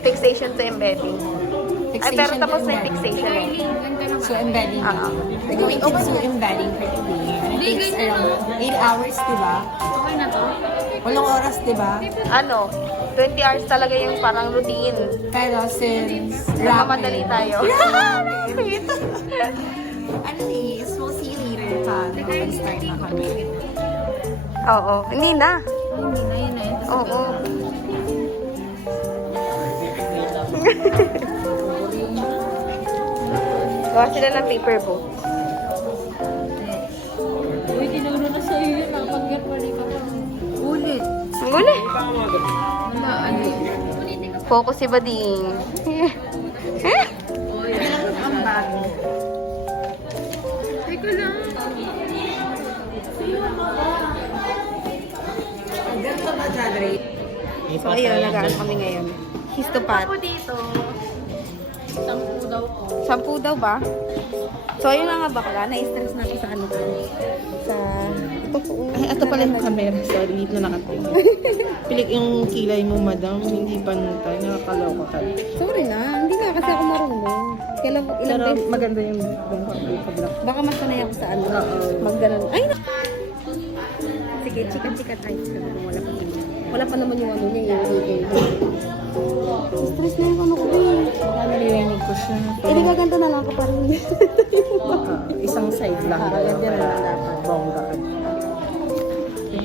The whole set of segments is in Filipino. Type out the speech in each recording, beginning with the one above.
Fixation to embedding. Ay, pero tapos na yung fixation. So, embedding. We're going to do embedding for today. And it takes around 8 hours, diba? Okay na to? 8 oras, diba? Ano? 20 hours talaga yung parang routine. Pero since Nagmamadali tayo. At least, we'll see you later pa. Nakapag-start na kami. Oo. Hindi na. Hindi na yun eh. Oo. Gawa sila ng paper boat. Uy, tinuro na sa iyo yun. Pag-get ready ka pa. Ulit. Ang guli. Wala, ano yun? Focus si Bading. Ang bago. Teka lang. Ganito ba, Jadre? So, ayun, nag-ano kami ngayon. Histopad. Ako dito. 10 daw po. 10 daw ba? So, ayun na nga bakla. Na-stress na ako sa ano ko. Sa... Ito po. Ay, ito pala yung camera. Sorry, dito na nakating. Pilik yung kilay mo, madam. Hindi pantay. Nakakaloka ka. Sorry na. Hindi na kasi ako marunong. Kailan ko ilang Pero beses. maganda yung kablock. Baka mas sanay ako sa ano. Magganon. Ay, na! Sige, chikat-chikat ice ka na. Wala pa naman yung ano niya. Stress na yung ano ko eh. Baka narinig ko siya. Hindi ka ganito na lang ako parang Isang side lang. Ganda na lang dapat. Bongga ka.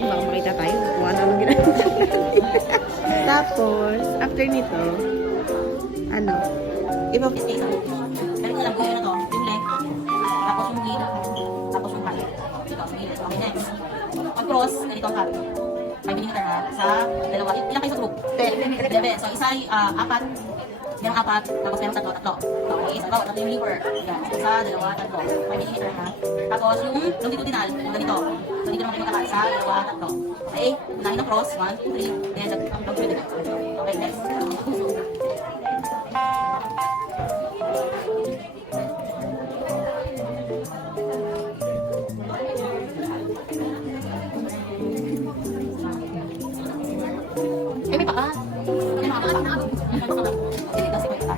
baka makita tayo kung ano ang ginagawa. Tapos, after nito, Ano? iba Pero alam ko yun na to, yung leg, tapos yung heel, tapos yung height. Ito, sa gilid. Okay, next. Pag-cross, ganito ang cut. 5mm ha, sa dalawa. Ilang kayo sa group? 11. So, isa ay 4. Merong 4, tapos merong 3. Okay, isa, tatlo yung lever. Yan, isa, dalawa, 3. 5mm ha. Tapos yung longitudinal, yung ganito. So, dito naman kayo magkaka, isa, dalawa, 3. Okay, unahin ang cross, 1, 2, 3. Then, longitudinal. Okay, next. May paa.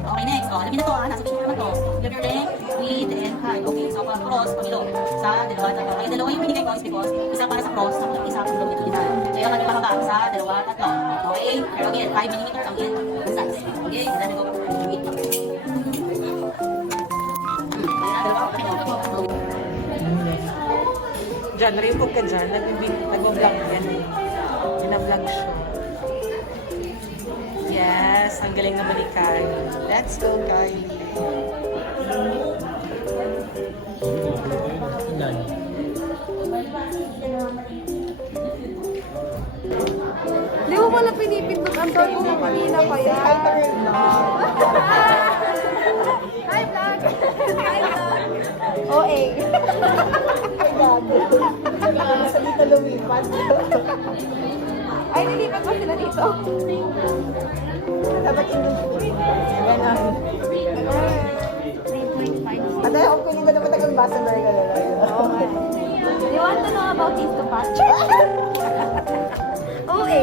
Okay, next. Oh, alamin na to, nasa picture naman to. Give your length, width, and height. Okay, so pag cross, pamilo. Sa dalawa, tatlo. Okay, dalawa yung binigay ko is because isa para sa cross, tapos isa ang longitudinal. So yung ating pakaba sa dalawa, tatlo. Okay, pero again, 5mm ang end ng size. Okay, then go back to width. Diyan, report ka dyan. Nag-vlog yan. Gina-vlog siya. Yes, ang galing na balikan. Let's go, Kylie. Di mo pala pinipindot ang door kung pumila pa yan. Hi, vlog! Hi, vlog! OA. Sa dito lumipat. Ay, nilipat pa sila dito. Dapat English. Ganon. 3.5. At ako kung hindi ba naman tagal-basa na rin ka Do you want to know about histopad? OA.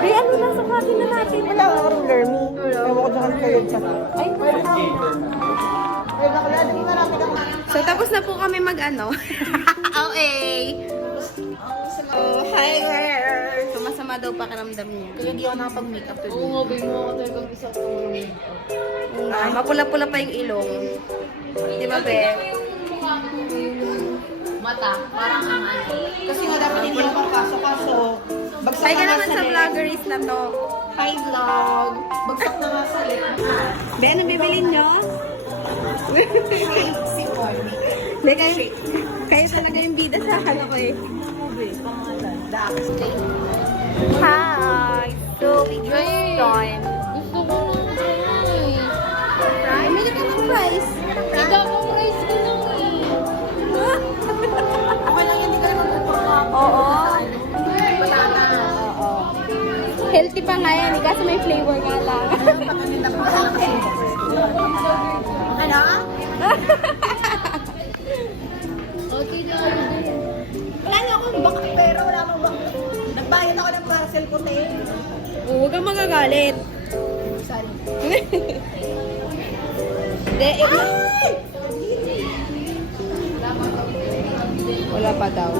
Ay, ano na sukatin na natin? Wala ka ruler mo. Ewan ko dyan kayo dyan. Ay, Ay, nakulala, hindi marami kang... so, tapos na po kami mag-ano. OA. Oh, hi there. So, masama daw pakiramdam niya. Kaya di ako nakapag-makeup today. Oo nga, bayo mo ako talagang isa ko. Mapula-pula pa yung ilong. Di ba, Be? Mata, parang ang ano. Kasi nga dapat hindi ako papasok kaso bagsak Hi ka na nga naman sa lip. vloggeries na to. Hi vlog! Bagsak na nga sa lip. Be, anong bibilin nyo? Si Bonnie. Be, kayo talaga yung bida sa Naghahanap ako eh. Hi! So, we just done. Gusto ko ng fries. Fries? Bumili ka ng fries. Ikaw ang fries ko lang eh. Okay lang yan, hindi ka naman pupunta. Oo. Oo. Healthy pa nga yan, kaso may flavor nga lang. Ano? Okay na. Wala na akong baka, pero wala akong baka. Nagbayad ako ng parcel ko, te. Huwag kang magagalit. Sorry. Hindi, wala pa daw.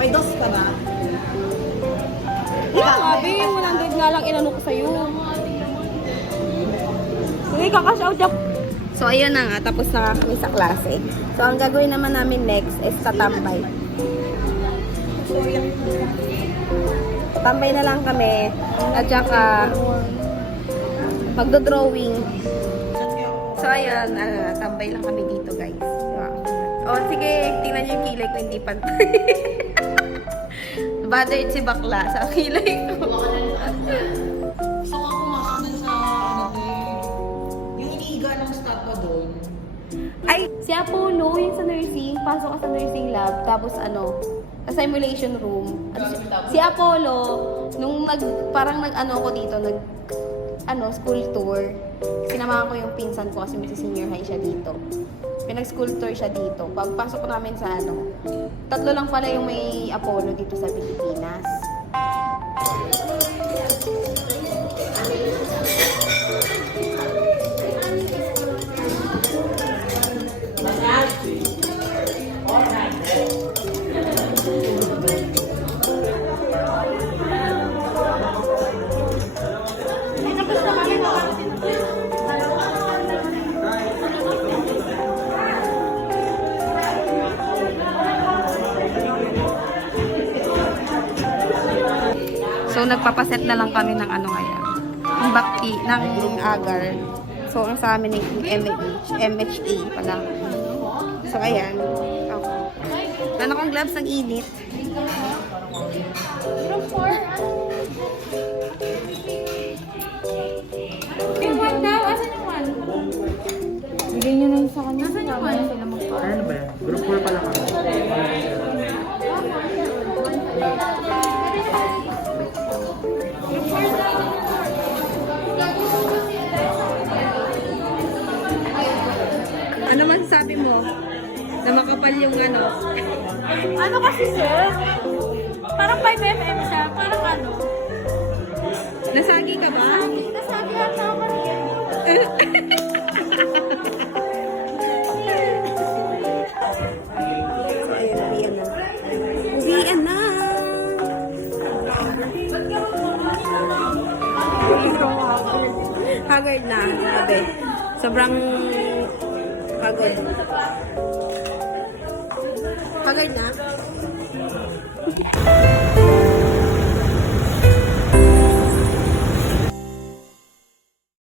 May dos ka ba? Wala nga, babe. 100 nga lang inano ko sa'yo. Sige, kakashout ako. So, ayun na nga. Tapos na kami sa klase. So, ang gagawin naman namin next is tatambay. Tambay na lang kami. At saka, magdo-drawing. So, ayun. Tambay lang kami dito, guys. O, sige. Tingnan niyo yung kilay ko. Hindi pantay. Bothered si bakla sa kilay ko. Gusto ko kumakanan sa ano doon. Yung iniiga ng statwa doon. Ay, si Apollo, yung sa nursing, pasok ka sa nursing lab, tapos ano, sa simulation room. Si Apollo, nung parang nag-ano ko dito, school tour, sinamahan ko yung pinsan ko kasi senior high siya dito. Pinag-school tour siya dito. Pagpasok ko namin sa 3 lang pala yung may Apollo dito sa Pilipinas. So, nagpapaset na lang kami ng ano ngayon. Ng bakti, ng agar. So, ang sa amin yung MHA pala. So, ayan. Okay. Ano kong gloves ang init? Yung one daw, asan yung one? Bigay nyo na yung sa kanya. Asan yung one? Ano ba yan? Group 4 pala kami. Ano masasabi mo? Na makapal yung ano? Ano kasi sir? Parang 5mm siya. Parang ano? Nasagi ka ba? Nasabi yata ako rin. Uwian na. Haggard na. Grabe. Sobrang pagod. Haggard na.